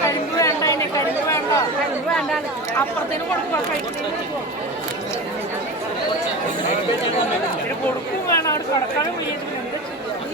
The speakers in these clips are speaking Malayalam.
കരിമ്പ് വേണ്ട അതിന്റെ കരിമ്പ് വേണ്ട. കരിമ്പ് വേണ്ട അപ്പുറത്തേന് കൊടുക്കുക കൊടുക്കും. വേണം അവർ കൊടുക്കാനും വയ്യത് എന്താ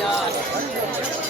分かりました。